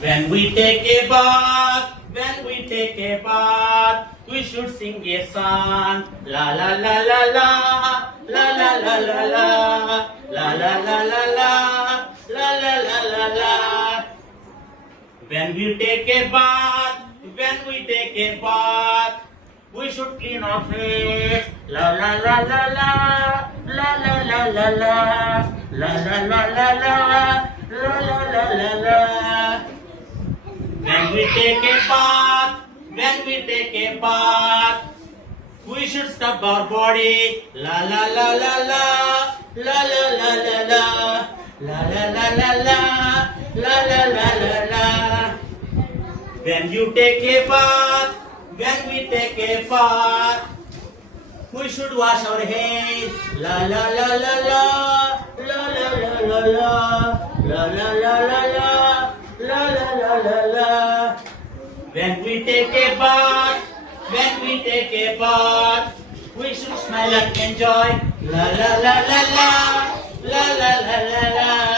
When we take a bath, when we take a bath, we should sing a song. La la la la la, la la la la la, la la la la la, la la la la la. When we take a bath, when we take a bath, we should clean our face. La la la la la, la la la la la, la la la la la, la la la la la. When we take a bath, when we take a bath, we should scrub our body. La la la la la, la la la la la, la la la la la, la la la la la. When you take a bath, when we take a bath, we should wash our hands. La la la la la, la la la la la, la la la la la, la la la la la. When we take a bath, when we take a bath, we should smile and enjoy. La la la la la, la la la la la.